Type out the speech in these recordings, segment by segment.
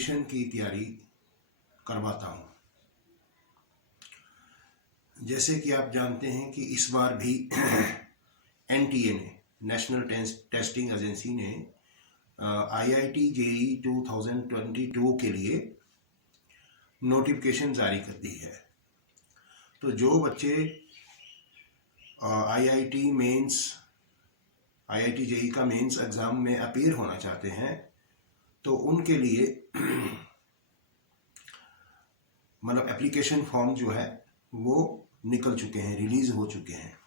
Admission की तैयारी करवाता हूँ। जैसे कि आप जानते हैं कि इस बार भी एनटीए ने, नेशनल टेस्टिंग एजेंसी ने आईआईटी जेई 2022 के लिए नोटिफिकेशन जारी कर दी है। तो जो बच्चे आईआईटी जेई का मेंस एग्ज़ाम में अपीयर होना चाहते हैं तो उनके लिए मतलब एप्लीकेशन फॉर्म जो है वो निकल चुके हैं, रिलीज हो चुके हैं।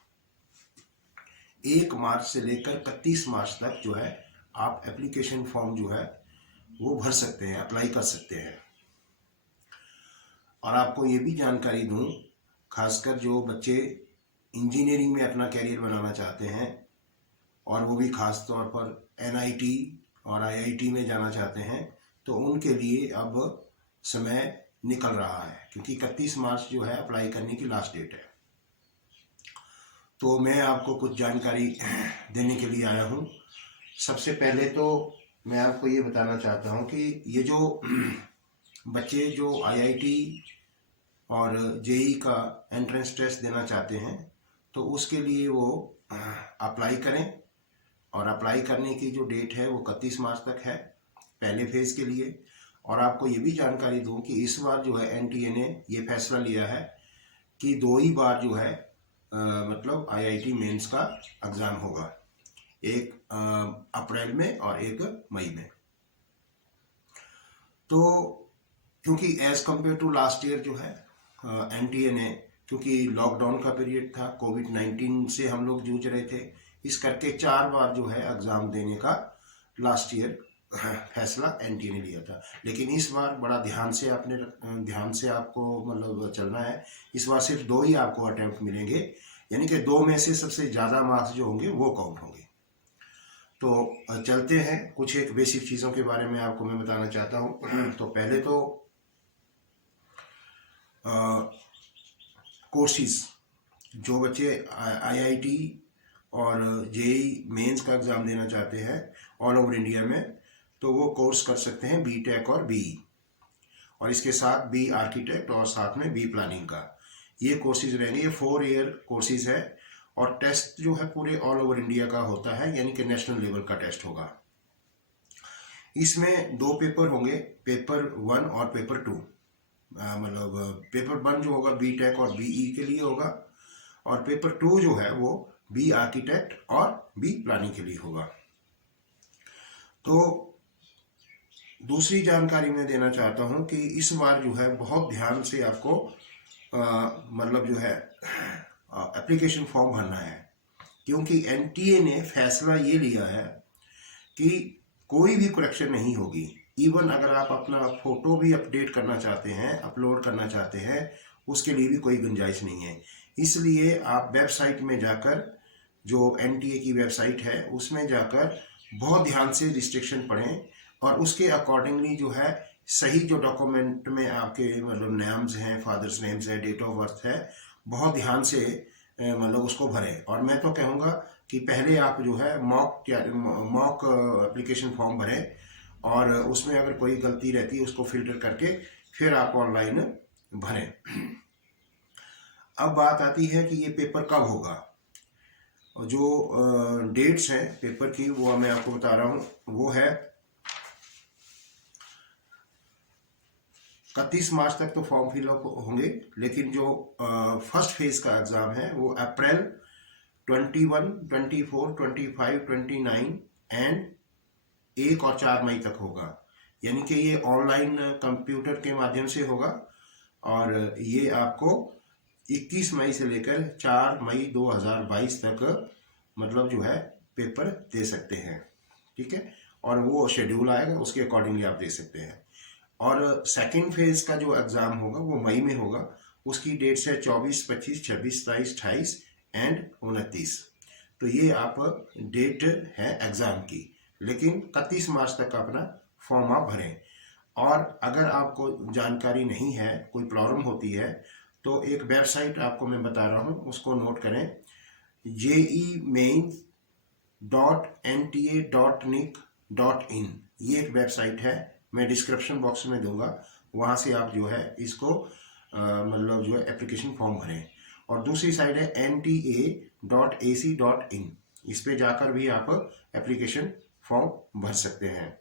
1 मार्च से लेकर 31 मार्च तक जो है आप एप्लीकेशन फॉर्म जो है वो भर सकते हैं, अप्लाई कर सकते हैं। और आपको ये भी जानकारी दूं, खासकर जो बच्चे इंजीनियरिंग में अपना कैरियर बनाना चाहते हैं और वो भी खास तौर पर एनआईटी और आईआईटी में जाना चाहते हैं, तो उनके लिए अब समय निकल रहा है, क्योंकि 31 मार्च जो है अप्लाई करने की लास्ट डेट है। तो मैं आपको कुछ जानकारी देने के लिए आया हूँ। सबसे पहले तो मैं आपको ये बताना चाहता हूँ कि ये जो बच्चे जो आईआईटी और जेई का एंट्रेंस टेस्ट देना चाहते हैं तो उसके लिए वो अप्लाई करें। और अप्लाई करने की जो डेट है वो 31 मार्च तक है पहले फेज़ के लिए। और आपको ये भी जानकारी दूं कि इस बार जो है एनटीए ने ये फैसला लिया है कि 2 ही बार जो है मतलब आईआईटी मेंस का एग्ज़ाम होगा, एक अप्रैल में और एक मई में। तो क्योंकि as compare to last year जो है एनटीए ने, क्योंकि लॉकडाउन का पीरियड था, कोविड-19 से हम लोग जूझ रहे थे, इस करके 4 बार जो है एग्ज़ाम देने का लास्ट ईयर फैसला एनटीए ने लिया था। लेकिन इस बार बड़ा ध्यान से आपको मतलब चलना है। इस बार सिर्फ 2 ही आपको अटेम्प्ट मिलेंगे, यानी कि 2 में से सबसे ज़्यादा मार्क्स जो होंगे वो काउंट होंगे। तो चलते हैं, कुछ एक बेसिक चीज़ों के बारे में आपको मैं बताना चाहता हूँ। तो पहले तो कोर्सेज, जो बच्चे आईआईटी और जेई मेंस का एग्ज़ाम देना चाहते हैं ऑल ओवर इंडिया में, तो वो कोर्स कर सकते हैं बीटेक और बीई, और इसके साथ बी आर्किटेक्ट और साथ में बी प्लानिंग का ये कोर्सेज रहेंगे। ये 4 ईयर कोर्सेज है और टेस्ट जो है पूरे ऑल ओवर इंडिया का होता है, यानी कि नेशनल लेवल का टेस्ट होगा। इसमें 2 पेपर होंगे, पेपर 1 और पेपर 2। मतलब पेपर 1 जो होगा बीटेक और बीई के लिए होगा, और पेपर 2 जो है वो बी आर्किटेक्ट और बी प्लानिंग के लिए होगा। तो दूसरी जानकारी मैं देना चाहता हूं कि इस बार जो है बहुत ध्यान से आपको मतलब जो है एप्लीकेशन फॉर्म भरना है, क्योंकि एनटीए ने फैसला ये लिया है कि कोई भी करेक्शन नहीं होगी। इवन अगर आप अपना फोटो भी अपडेट करना चाहते हैं, अपलोड करना चाहते हैं, उसके लिए भी कोई गुंजाइश नहीं है। इसलिए आप वेबसाइट में जाकर, जो एनटीए की वेबसाइट है उसमें जाकर बहुत ध्यान से रिस्ट्रिक्शन पढ़ें और उसके अकॉर्डिंगली जो है सही जो डॉक्यूमेंट में आपके मतलब नेम्स हैं, फादर्स नेम्स है, डेट ऑफ बर्थ है, बहुत ध्यान से मतलब उसको भरें। और मैं तो कहूँगा कि पहले आप जो है मॉक एप्लीकेशन फॉर्म भरें, और उसमें अगर कोई गलती रहती है उसको फिल्टर करके फिर आप ऑनलाइन भरें। अब बात आती है कि ये पेपर कब होगा। जो डेट्स हैं पेपर की वो मैं आपको बता रहा हूँ, वो है 31 मार्च तक तो फॉर्म फिलअप होंगे, लेकिन जो फर्स्ट फेज का एग्ज़ाम है वो अप्रैल 21, 24, 25, 29 एंड 1 और 4 मई तक होगा। यानी कि ये ऑनलाइन कंप्यूटर के माध्यम से होगा, और ये आपको 21 मई से लेकर 4 मई 2022 तक मतलब जो है पेपर दे सकते हैं, ठीक है। और वो शेड्यूल आएगा, उसके अकॉर्डिंगली आप दे सकते हैं। और सेकंड फेज का जो एग्ज़ाम होगा वो मई में होगा। उसकी डेट्स है 24, 25, 26, 27, 28 एंड 29। तो ये आप डेट है एग्ज़ाम की, लेकिन 31 मार्च तक अपना फॉर्म आप भरें। और अगर आपको जानकारी नहीं है, कोई प्रॉब्लम होती है, तो एक वेबसाइट आपको मैं बता रहा हूँ, उसको नोट करें, jemains.nta.nic.in। ये एक वेबसाइट है, मैं डिस्क्रिप्शन बॉक्स में दूंगा, वहाँ से आप जो है इसको मतलब जो है एप्लीकेशन फॉर्म भरें। और दूसरी साइड है nta.ac.in, इस पे जाकर भी आप एप्लीकेशन फॉर्म भर सकते हैं।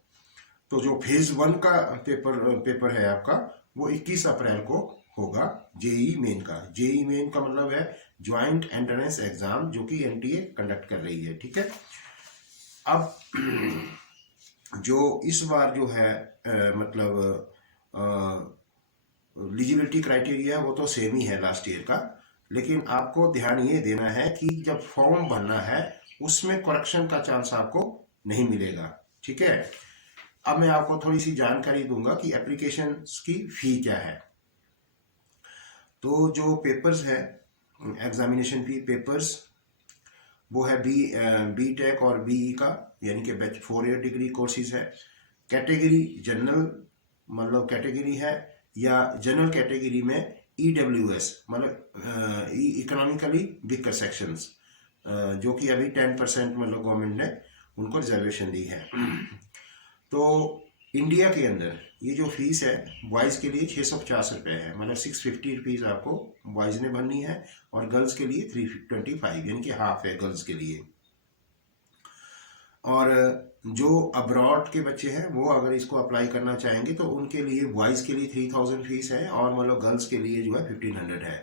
तो जो फेज 1 का पेपर है आपका, वो 21 अप्रैल को होगा जेई मेन का। जेई मेन का मतलब है ज्वाइंट एंट्रेंस एग्जाम, जो कि एनटीए कंडक्ट कर रही है, ठीक है। अब जो इस बार जो है मतलब एलिजिबिलिटी क्राइटेरिया वो तो सेम ही है लास्ट ईयर का, लेकिन आपको ध्यान ये देना है कि जब फॉर्म भरना है उसमें करेक्शन का चांस आपको नहीं मिलेगा, ठीक है। अब मैं आपको थोड़ी सी जानकारी दूंगा कि एप्लीकेशन की फी क्या है। तो जो पेपर्स है, एग्जामिनेशन फी पेपर्स, वो है बी टेक और बीई का, यानी कि 4 ईयर डिग्री कोर्सेज है। कैटेगरी जनरल मतलब कैटेगरी है, या जनरल कैटेगरी में EWS मतलब इकोनॉमिकली वीकर सेक्शंस, जो कि अभी 10% मतलब गवर्नमेंट ने उनको रिजर्वेशन दी है। तो इंडिया के अंदर ये जो फीस है बॉयज़ के लिए 650 रुपये है, मतलब 650 रुपीज़ आपको बॉयज़ ने भरनी है, और गर्ल्स के लिए 325, यानी कि हाफ है गर्ल्स के लिए। और जो अब्रॉड के बच्चे हैं वो अगर इसको अप्लाई करना चाहेंगे तो उनके लिए बॉयज़ के लिए 3000 फीस है, और मतलब गर्ल्स के लिए जो है 1500 है।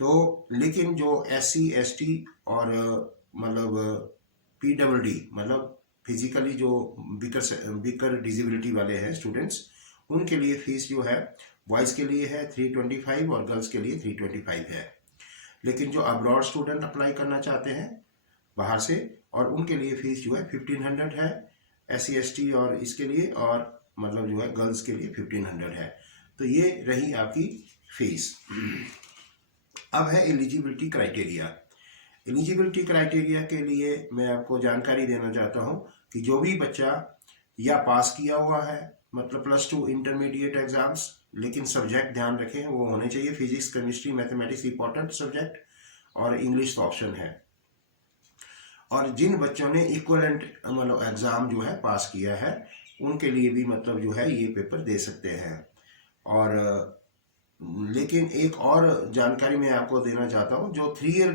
तो लेकिन जो SC ST और मतलब PWD मतलब फिजिकली जो वीकर डिजेबिलिटी वाले हैं स्टूडेंट्स, उनके लिए फीस जो है बॉयज़ के लिए है 325 और गर्ल्स के लिए 325 है। लेकिन जो अब्रॉड स्टूडेंट अप्लाई करना चाहते हैं बाहर से, और उनके लिए फीस जो है 1500 है SC ST और इसके लिए, और मतलब जो है गर्ल्स के लिए 1500 है। तो ये रही आपकी फीस। अब है एलिजिबिलिटी क्राइटेरिया। एलिजिबिलिटी क्राइटेरिया के लिए मैं आपको जानकारी देना चाहता हूँ कि जो भी बच्चा या पास किया हुआ है मतलब +2 इंटरमीडिएट एग्जाम्स, लेकिन सब्जेक्ट ध्यान रखें वो होने चाहिए physics chemistry mathematics important subject, और इंग्लिश तो ऑप्शन है। और जिन बच्चों ने इक्वलेंट मतलब एग्ज़ाम जो है पास किया है, उनके लिए भी मतलब जो है ये पेपर दे सकते हैं। और लेकिन एक और जानकारी मैं आपको देना चाहता हूँ, जो 3 ईयर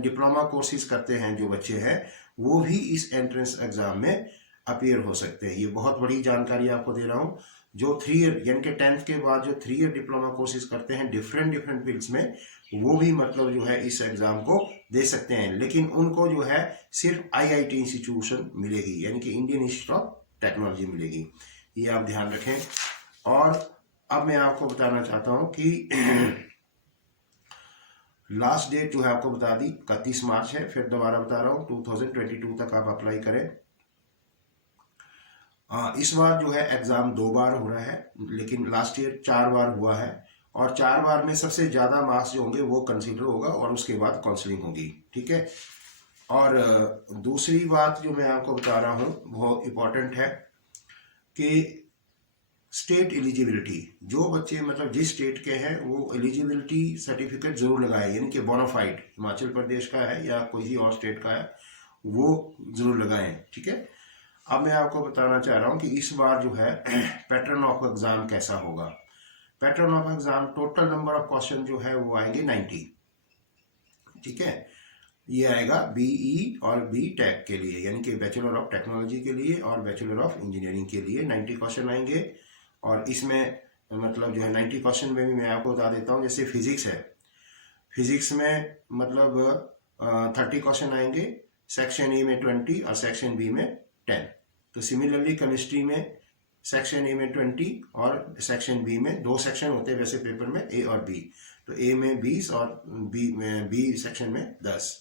डिप्लोमा कोर्सेज करते हैं जो बच्चे हैं, वो भी इस एंट्रेंस एग्ज़ाम में अपीयर हो सकते हैं। ये बहुत बड़ी जानकारी आपको दे रहा हूँ। जो 3 ईयर यानी कि 10th के बाद जो 3 ईयर डिप्लोमा कोर्सेज करते हैं डिफरेंट फील्ड्स में, वो भी मतलब जो है इस एग्ज़ाम को दे सकते हैं, लेकिन उनको जो है सिर्फ IIT इंस्टीट्यूशन मिलेगी, यानी कि इंडियन इंस्टीट्यूट ऑफ टेक्नोलॉजी मिलेगी। ये आप ध्यान रखें। और अब मैं आपको बताना चाहता हूँ कि लास्ट डेट जो है आपको बता दी 31 मार्च है, फिर दोबारा बता रहा हूँ 2022 तक आप अप्लाई करें। इस बार जो है एग्ज़ाम 2 बार हो रहा है, लेकिन लास्ट ईयर 4 बार हुआ है, और 4 बार में सबसे ज़्यादा मार्क्स जो होंगे वो कंसीडर होगा, और उसके बाद काउंसलिंग होगी, ठीक है। और दूसरी बात जो मैं आपको बता रहा हूँ वो इम्पोर्टेंट है कि स्टेट एलिजिबिलिटी, जो बच्चे मतलब जिस स्टेट के हैं वो एलिजिबिलिटी सर्टिफिकेट ज़रूर लगाए, यानी कि बोनाफाइड हिमाचल प्रदेश का है या कोई और स्टेट का है वो ज़रूर लगाएं, ठीक है। अब मैं आपको बताना चाह रहा हूँ कि इस बार जो है पैटर्न ऑफ एग्ज़ाम कैसा होगा। Pattern of exam, total number of question जो है वो आएंगे 90, ठीक है। ये आएगा BE और BTech के लिए, यानी कि बैचलर ऑफ टेक्नोलॉजी के लिए और बैचलर ऑफ इंजीनियरिंग के लिए 90 क्वेश्चन आएंगे। और इसमें मतलब जो है 90 क्वेश्चन में भी मैं आपको बता देता हूँ, जैसे फिजिक्स है, फिजिक्स में मतलब 30 क्वेश्चन आएंगे, सेक्शन ए में 20 और सेक्शन बी में 10। तो सिमिलरली केमिस्ट्री में सेक्शन ए में 20 और सेक्शन बी में 2 सेक्शन होते हैं वैसे पेपर में, ए और बी, तो ए में 20 और बी सेक्शन में 10।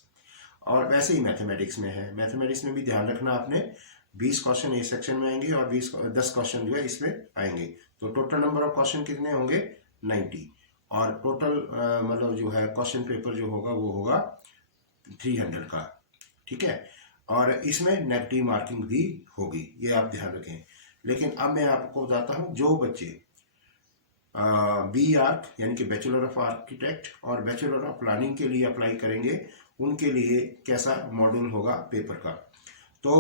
और वैसे ही मैथमेटिक्स में है, मैथमेटिक्स में भी ध्यान रखना आपने 20 क्वेश्चन ए सेक्शन में आएंगे और 10 क्वेश्चन जो है इसमें आएंगे। तो टोटल नंबर ऑफ क्वेश्चन कितने होंगे 90, और टोटल मतलब जो है क्वेश्चन पेपर जो होगा वो होगा 300 का, ठीक है। और इसमें नेगेटिव मार्किंग भी होगी, ये आप ध्यान रखें। लेकिन अब मैं आपको बताता हूँ जो बच्चे BArch यानी कि बैचलर ऑफ आर्किटेक्ट और बैचलर ऑफ प्लानिंग के लिए अप्लाई करेंगे, उनके लिए कैसा मॉड्यूल होगा पेपर का। तो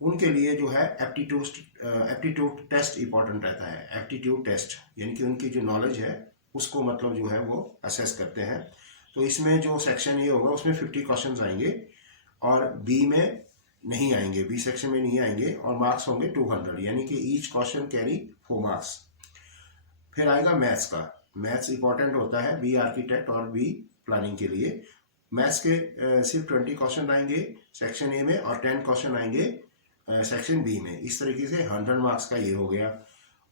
उनके लिए जो है एप्टीट्यूड टेस्ट इंपॉर्टेंट रहता है। एप्टीट्यूड टेस्ट यानी कि उनकी जो नॉलेज है उसको मतलब जो है वो असेस करते हैं। तो इसमें जो सेक्शन ए होगा उसमें 50 क्वेश्चन आएंगे और बी में नहीं आएंगे, बी सेक्शन में नहीं आएंगे, और मार्क्स होंगे 200, यानी कि ईच क्वेश्चन कैरी 4 मार्क्स। फिर आएगा मैथ्स का। मैथ्स इंपॉर्टेंट होता है बी आर्किटेक्ट और बी प्लानिंग के लिए। मैथ्स के सिर्फ 20 क्वेश्चन आएंगे सेक्शन ए में और 10 क्वेश्चन आएंगे सेक्शन बी में। इस तरीके से 100 मार्क्स का ये हो गया।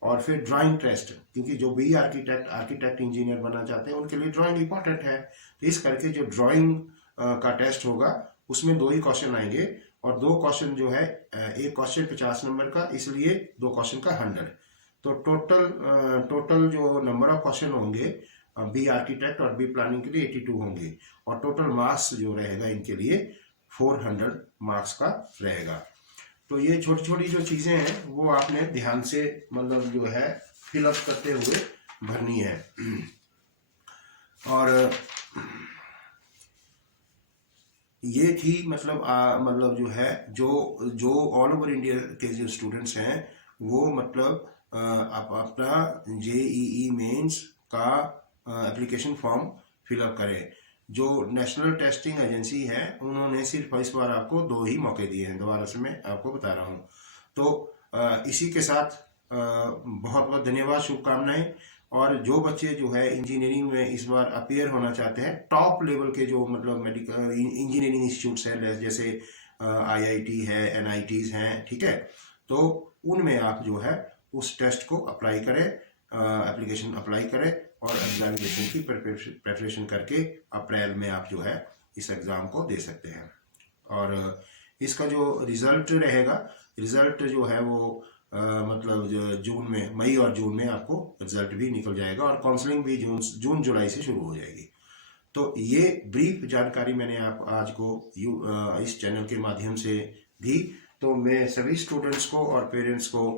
और फिर ड्राइंग टेस्ट, क्योंकि जो बी आर्किटेक्ट इंजीनियर बनना चाहते हैं उनके लिए ड्राइंग इंपॉर्टेंट है। तो इस करके जो ड्राइंग का टेस्ट होगा उसमें 2 ही क्वेश्चन आएंगे और 2 क्वेश्चन जो है, एक क्वेश्चन 50 नंबर का, इसलिए 2 क्वेश्चन का 100। तो टोटल जो नंबर ऑफ क्वेश्चन होंगे बी आर्किटेक्ट और बी प्लानिंग के लिए 82 होंगे और टोटल मार्क्स जो रहेगा इनके लिए 400 मार्क्स का रहेगा। तो ये छोटी छोटी जो चीज़ें हैं वो आपने ध्यान से मतलब जो है फिलअप करते हुए भरनी है। और ये थी मतलब जो है जो ऑल ओवर इंडिया के जो स्टूडेंट्स हैं वो मतलब अपना JEE मेंस का एप्लीकेशन फॉर्म फिलअप करें। जो नेशनल टेस्टिंग एजेंसी है उन्होंने सिर्फ इस बार आपको 2 ही मौके दिए हैं, दोबारा से मैं आपको बता रहा हूँ। तो इसी के साथ बहुत बहुत धन्यवाद, शुभकामनाएं। और जो बच्चे जो है इंजीनियरिंग में इस बार अपीयर होना चाहते हैं, टॉप लेवल के जो मतलब मेडिकल इंजीनियरिंग इंस्टीट्यूट्स हैं जैसे IIT है, NITs हैं, ठीक है, तो उनमें आप जो है उस टेस्ट को अप्लाई करें, एप्लीकेशन अप्लाई करें और एग्जामिनेशन की प्रिपरेशन करके अप्रैल में आप जो है इस एग्ज़ाम को दे सकते हैं। और इसका जो रिज़ल्ट रहेगा, रिज़ल्ट जो है वो मतलब जून में, मई और जून में आपको रिज़ल्ट भी निकल जाएगा और काउंसलिंग भी जून जुलाई से शुरू हो जाएगी। तो ये ब्रीफ जानकारी मैंने आप आज को इस चैनल के माध्यम से दी। तो मैं सभी स्टूडेंट्स को और पेरेंट्स को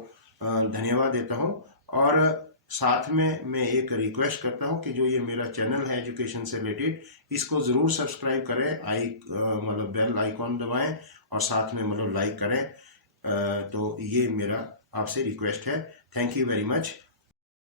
धन्यवाद देता हूँ और साथ में मैं एक रिक्वेस्ट करता हूँ कि जो ये मेरा चैनल है एजुकेशन से रिलेटेड, इसको ज़रूर सब्सक्राइब करें, मतलब बेल आइकॉन दबाएं और साथ में मतलब लाइक करें। तो ये मेरा आपसे रिक्वेस्ट है। Thank you very much.